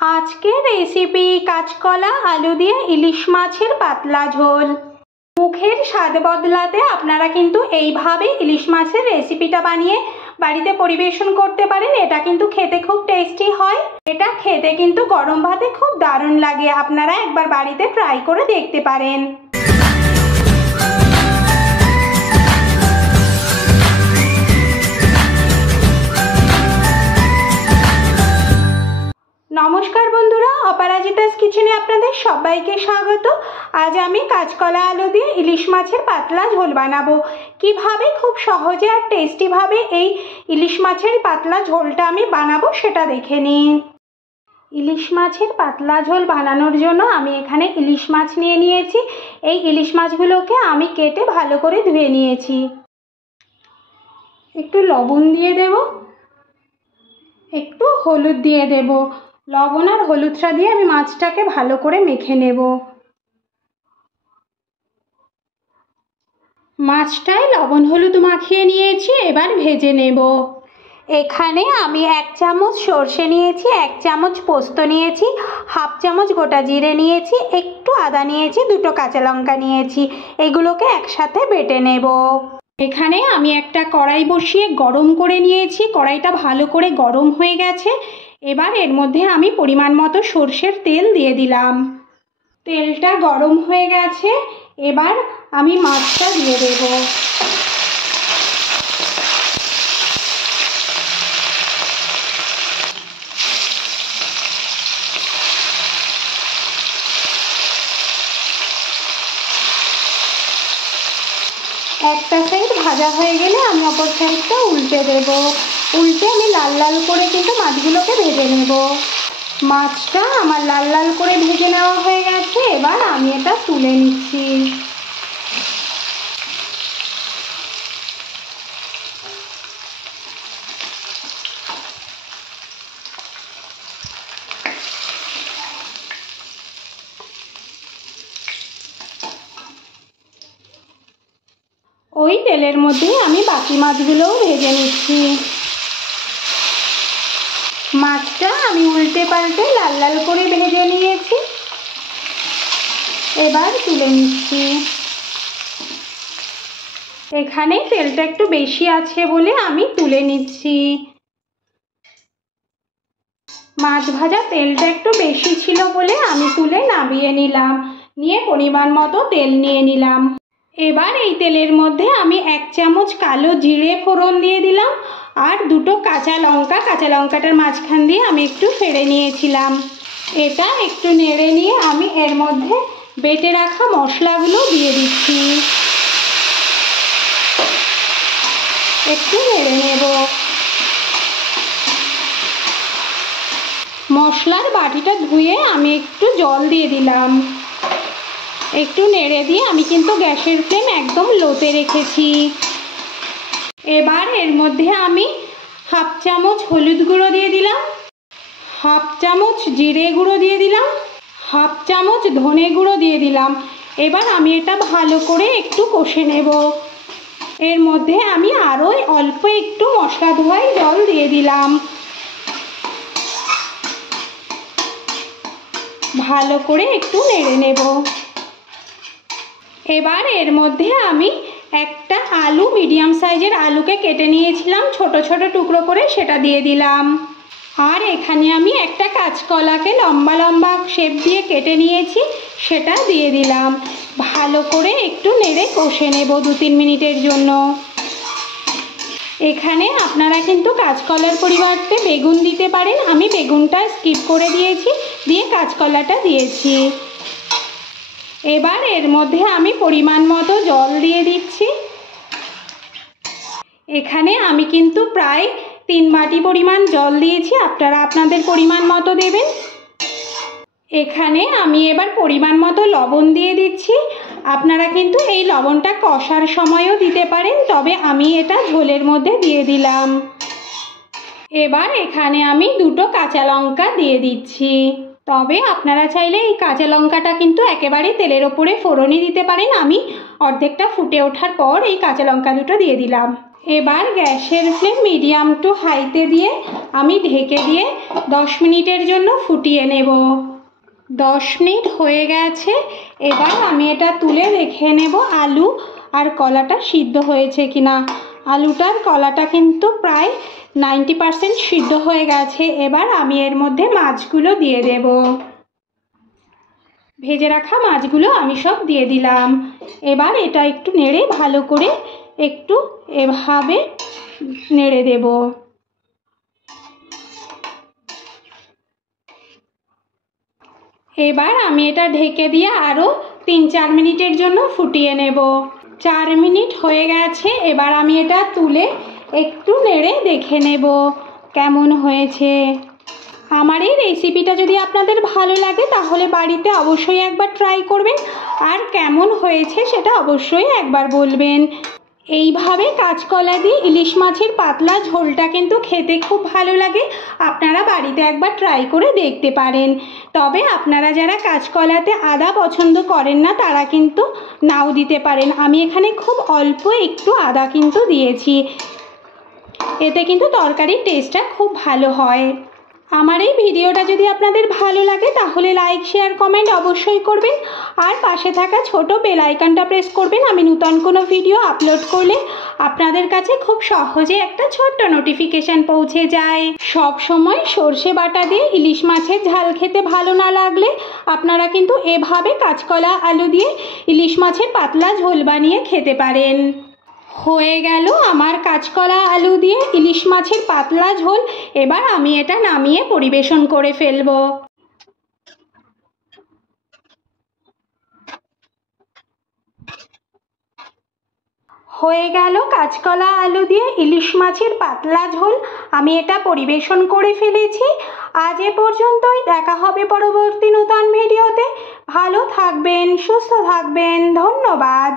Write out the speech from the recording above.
আজকের রেসিপি কাঁচকলা আলু দিয়ে ইলিশ মাছের পাতলা ঝোল। মুখের স্বাদ বদলাতে আপনারা কিন্তু এইভাবে ইলিশ মাছের রেসিপিটা বানিয়ে বাড়িতে পরিবেশন করতে পারেন। এটা কিন্তু খেতে খুব টেস্টি হয়। এটা খেতে কিন্তু গরম ভাতে খুব দারুণ লাগে। আপনারা একবার বাড়িতে ট্রাই করে দেখতে পারেন। নমস্কার বন্ধুরা, অপরাজিতাস কিচেনে আপনাদের সবাইকে স্বাগত। আজ আমি কাঁচকলা আলু দিয়ে ইলিশ মাছের পাতলা ঝোল বানাবো। কিভাবে খুব সহজে আর টেস্টিভাবে এই ইলিশ মাছের পাতলা ঝোলটা আমি বানাবো সেটা দেখে নিন। ইলিশ মাছের পাতলা ঝোল বানানোর জন্য আমি এখানে ইলিশ মাছ নিয়ে নিয়েছি। এই ইলিশ মাছগুলোকে আমি কেটে ভালো করে ধুয়ে নিয়েছি। একটু লবণ দিয়ে দেব, একটু হলুদ দিয়ে দেব। লবণ আর হলুদটা দিয়ে আমি মাছটাকে ভালো করে মেখে নেব। মাছটায় লবণ হলুদ মাখিয়ে নিয়েছি, এবার ভেজে নেব। এখানে আমি 1 চামচ সর্ষে নিয়েছি, 1 চামচ পোস্ত নিয়েছি, হাফ চামচ গোটা জিরে নিয়েছি, একটু আদা নিয়েছি, 2টো কাঁচা লঙ্কা নিয়েছি। এগুলোকে একসাথে বেটে নেব। এখানে আমি একটা কড়াই বসিয়ে গরম করে নিয়েছি। কড়াইটা ভালো করে গরম হয়ে গেছে। এবার এর মধ্যে আমি পরিমাণ মতো সর্ষের তেল দিয়ে দিলাম। তেলটা গরম হয়ে গেছে, এবার আমি মাছটা দিয়ে দেব। একটা সাইড ভাজা হয়ে গেলে আমি অপর সাইডটা উল্টে দেব। উল্টে আমি লাল লাল করে কিন্তু মাছগুলোকে ভেজে নেব। মাছটা আমার লাল লাল করে ভেজে নেওয়া হয়ে গেছে। এবার আমি এটা তুলে নিচ্ছি। ওই তেলের মধ্যেই আমি বাকি মাছগুলোও ভেজে নিচ্ছি। মাছটা আমি উল্টে পাল্টে লাল লাল করে ভেজে নিয়েছি। এবার তুলে নিচ্ছি। এখানে তেলটা একটু বেশি আছে বলে আমি তুলে নিচ্ছি। মাছ ভাজা তেলটা একটু বেশি ছিল বলে আমি তুলে নামিয়ে নিলাম। নিয়ে পরিমাণ মতো তেল নিয়ে নিলাম। এবার এই তেলের মধ্যে আমি 1 চামচ কালো জিরে ফোড়ন দিয়ে দিলাম আর 2টো কাঁচা লঙ্কা। কাঁচা লঙ্কাটার মাঝখান দিয়ে আমি একটু ফেড়ে নিয়েছিলাম। এটা একটু নেড়ে নিয়ে আমি এর মধ্যে বেটে রাখা মশলাগুলো দিয়ে দিচ্ছি। একটু নেড়ে নেব। মশলার বাটিটা ধুয়ে আমি একটু জল দিয়ে দিলাম। একটু নেড়ে দিয়ে আমি কিন্তু গ্যাসের ফ্লেম একদম লোতে রেখেছি। এবার এর মধ্যে আমি হাফ চামচ হলুদ গুঁড়ো দিয়ে দিলাম, হাফ চামচ জিরে গুঁড়ো দিয়ে দিলাম, হাফ চামচ ধনে গুঁড়ো দিয়ে দিলাম। এবার আমি এটা ভালো করে একটু কষে নেব। এর মধ্যে আমি আরও অল্প একটু মশলা ধোয়াই জল দিয়ে দিলাম। ভালো করে একটু নেড়ে নেব। এবার এর মধ্যে আমি একটা আলু, মিডিয়াম সাইজের আলুকে কেটে নিয়েছিলাম ছোট ছোট টুকরো করে, সেটা দিয়ে দিলাম। আর এখানে আমি একটা কাঁচকলাকে লম্বা লম্বা শেপ দিয়ে কেটে নিয়েছি, সেটা দিয়ে দিলাম। ভালো করে একটু নেড়ে কষে নেব 2-3 মিনিটের জন্য। এখানে আপনারা কিন্তু কাঁচকলার পরিবর্তে বেগুন দিতে পারেন। আমি বেগুনটা স্কিপ করে দিয়েছি, দিয়ে কাঁচকলাটা দিয়েছি। এবার এর মধ্যে আমি পরিমাণ মতো জল দিয়ে দিচ্ছি। এখানে আমি কিন্তু প্রায় 3 বাটি পরিমাণ জল দিয়েছি। আপনারা আপনাদের পরিমাণ মতো দেবেন। এখানে আমি এবার পরিমাণ মতো লবণ দিয়ে দিচ্ছি। আপনারা কিন্তু এই লবণটা কষার সময়ও দিতে পারেন, তবে আমি এটা ঝোলের মধ্যে দিয়ে দিলাম। এবার এখানে আমি 2টো কাঁচা লঙ্কা দিয়ে দিচ্ছি। তবে আপনারা চাইলে এই কাঁচা লঙ্কাটা কিন্তু একেবারে তেলের ওপরে ফোড়নে দিতে পারেন। আমি অর্ধেকটা ফুটে ওঠার পর এই কাঁচা লঙ্কা দুটো দিয়ে দিলাম। এবার গ্যাসের ফ্লেম মিডিয়াম টু হাইতে দিয়ে আমি ঢেকে দিয়ে 10 মিনিটের জন্য ফুটিয়ে নেব। 10 মিনিট হয়ে গেছে। এবার আমি এটা তুলে দেখে নেব আলু আর কলাটা সিদ্ধ হয়েছে কিনা। আলুটার কলাটা কিন্তু প্রায় 90% সিদ্ধ হয়ে গেছে। এবার আমি এর মধ্যে মাছগুলো দিয়ে দেব। ভেজে রাখা মাছগুলো আমি সব দিয়ে দিলাম। এবার এটা একটু নেড়ে ভালো করে একটু এভাবে নেড়ে দেব। এবার আমি এটা ঢেকে দিয়ে আরও 3-4 মিনিটের জন্য ফুটিয়ে নেব। 4 মিনিট হয়ে গেছে। এবার আমি এটা তুলে একটু নেড়ে দেখে নেব কেমন হয়েছে। আমার এই রেসিপিটা যদি আপনাদের ভালো লাগে তাহলে বাড়িতে অবশ্যই একবার ট্রাই করবেন, আর কেমন হয়েছে সেটা অবশ্যই একবার বলবেন। এইভাবে কাঁচকলা দিয়ে ইলিশ মাছের পাতলা ঝোলটা কিন্তু খেতে খুব ভালো লাগে। আপনারা বাড়িতে একবার ট্রাই করে দেখতে পারেন। তবে আপনারা যারা কাঁচকলাতে আদা পছন্দ করেন না তারা কিন্তু নাও দিতে পারেন। আমি এখানে খুব অল্প একটু আদা কিন্তু দিয়েছি, এতে কিন্তু তরকারির টেস্টটা খুব ভালো হয়। আমার এই ভিডিওটা যদি আপনাদের ভালো লাগে তাহলে লাইক, শেয়ার, কমেন্ট অবশ্যই করবেন, আর পাশে থাকা ছোট বেল আইকনটা প্রেস করবেন। আমি নতুন কোনো ভিডিও আপলোড করলে আপনাদের কাছে খুব সহজে একটা ছোট্ট নোটিফিকেশান পৌঁছে যায়। সব সময় সর্ষে বাটা দিয়ে ইলিশ মাছের ঝাল খেতে ভালো না লাগলে আপনারা কিন্তু এভাবে কাঁচকলা আলু দিয়ে ইলিশ মাছের পাতলা ঝোল বানিয়ে খেতে পারেন। হয়ে গেল আমার কাঁচকলা আলু দিয়ে ইলিশ মাছের পাতলা ঝোল। এবার আমি এটা নামিয়ে পরিবেশন করে ফেলব। হয়ে গেল কাঁচকলা আলু দিয়ে ইলিশ মাছের পাতলা ঝোল। আমি এটা পরিবেশন করে ফেলেছি। আজ এ পর্যন্তই। দেখা হবে পরবর্তী নতুন ভিডিওতে। ভালো থাকবেন, সুস্থ থাকবেন। ধন্যবাদ।